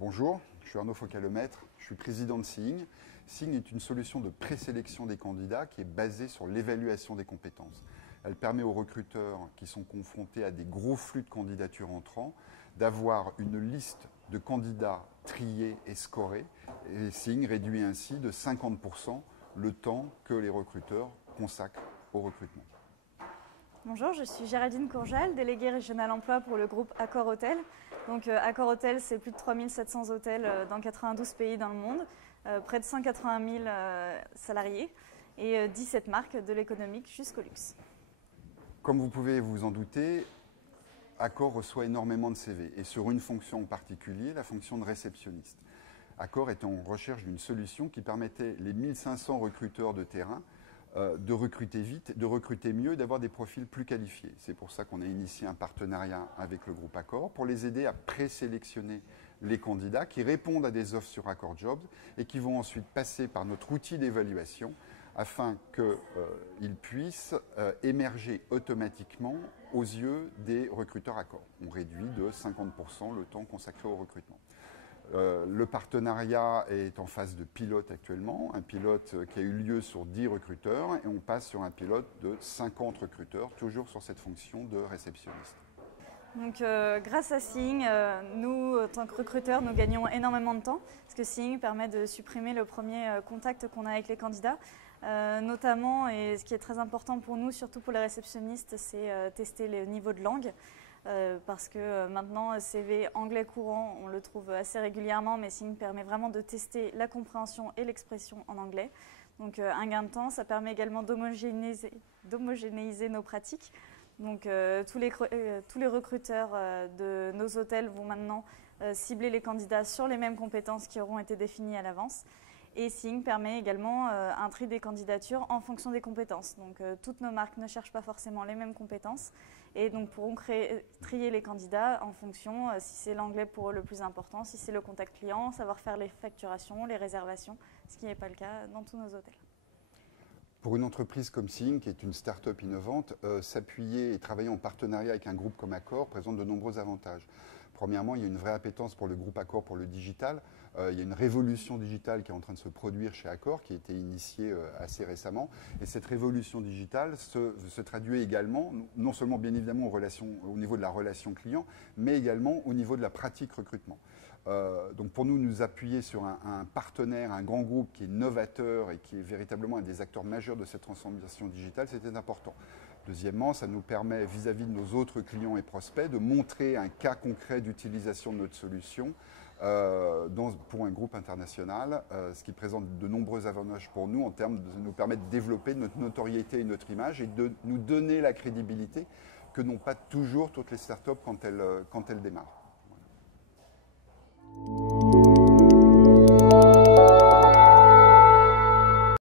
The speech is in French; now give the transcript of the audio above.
Bonjour, je suis Arnaud Faucalomètre, je suis président de Seeing. Seeing est une solution de présélection des candidats qui est basée sur l'évaluation des compétences. Elle permet aux recruteurs qui sont confrontés à des gros flux de candidatures entrants d'avoir une liste de candidats triés et scorés. Et Seeing réduit ainsi de 50% le temps que les recruteurs consacrent au recrutement. Bonjour, je suis Géraldine Courjal, déléguée régionale emploi pour le groupe Accor Hôtel. Donc Accor Hôtel, c'est plus de 3700 hôtels dans 92 pays dans le monde, près de 180 000 salariés et 17 marques de l'économique jusqu'au luxe. Comme vous pouvez vous en douter, Accor reçoit énormément de CV et sur une fonction en particulier, la fonction de réceptionniste. Accor est en recherche d'une solution qui permettait les 1500 recruteurs de terrain de recruter vite, de recruter mieux, d'avoir des profils plus qualifiés. C'est pour ça qu'on a initié un partenariat avec le groupe Accor pour les aider à présélectionner les candidats qui répondent à des offres sur Accor Jobs et qui vont ensuite passer par notre outil d'évaluation afin qu'ils puissent émerger automatiquement aux yeux des recruteurs Accor. On réduit de 50% le temps consacré au recrutement. Le partenariat est en phase de pilote actuellement, un pilote qui a eu lieu sur 10 recruteurs et on passe sur un pilote de 50 recruteurs, toujours sur cette fonction de réceptionniste. Donc grâce à Seeing, nous, en tant que recruteurs, nous gagnons énormément de temps parce que Seeing permet de supprimer le premier contact qu'on a avec les candidats. Notamment, et ce qui est très important pour nous, surtout pour les réceptionnistes, c'est tester le niveau de langue. Parce que maintenant, CV anglais courant, on le trouve assez régulièrement, mais Seeing permet vraiment de tester la compréhension et l'expression en anglais. Donc un gain de temps, ça permet également d'homogénéiser nos pratiques. Donc tous les recruteurs de nos hôtels vont maintenant cibler les candidats sur les mêmes compétences qui auront été définies à l'avance. Et Seeing permet également un tri des candidatures en fonction des compétences. Donc toutes nos marques ne cherchent pas forcément les mêmes compétences et donc pourront trier les candidats en fonction si c'est l'anglais pour eux le plus important, si c'est le contact client, savoir faire les facturations, les réservations, ce qui n'est pas le cas dans tous nos hôtels. Pour une entreprise comme Seeing, qui est une start-up innovante, s'appuyer et travailler en partenariat avec un groupe comme Accor présente de nombreux avantages. Premièrement, il y a une vraie appétence pour le groupe Accor pour le digital. Il y a une révolution digitale qui est en train de se produire chez Accor, qui a été initiée assez récemment. Et cette révolution digitale se traduit également, non seulement bien évidemment au niveau de la relation client, mais également au niveau de la pratique recrutement. Donc pour nous, nous appuyer sur un partenaire, un grand groupe qui est novateur et qui est véritablement un des acteurs majeurs de cette transformation digitale, c'était important. Deuxièmement, ça nous permet vis-à-vis de nos autres clients et prospects de montrer un cas concret d'utilisation de notre solution pour un groupe international, ce qui présente de nombreux avantages pour nous en termes de nous permettre de développer notre notoriété et notre image et de nous donner la crédibilité que n'ont pas toujours toutes les startups quand elles démarrent.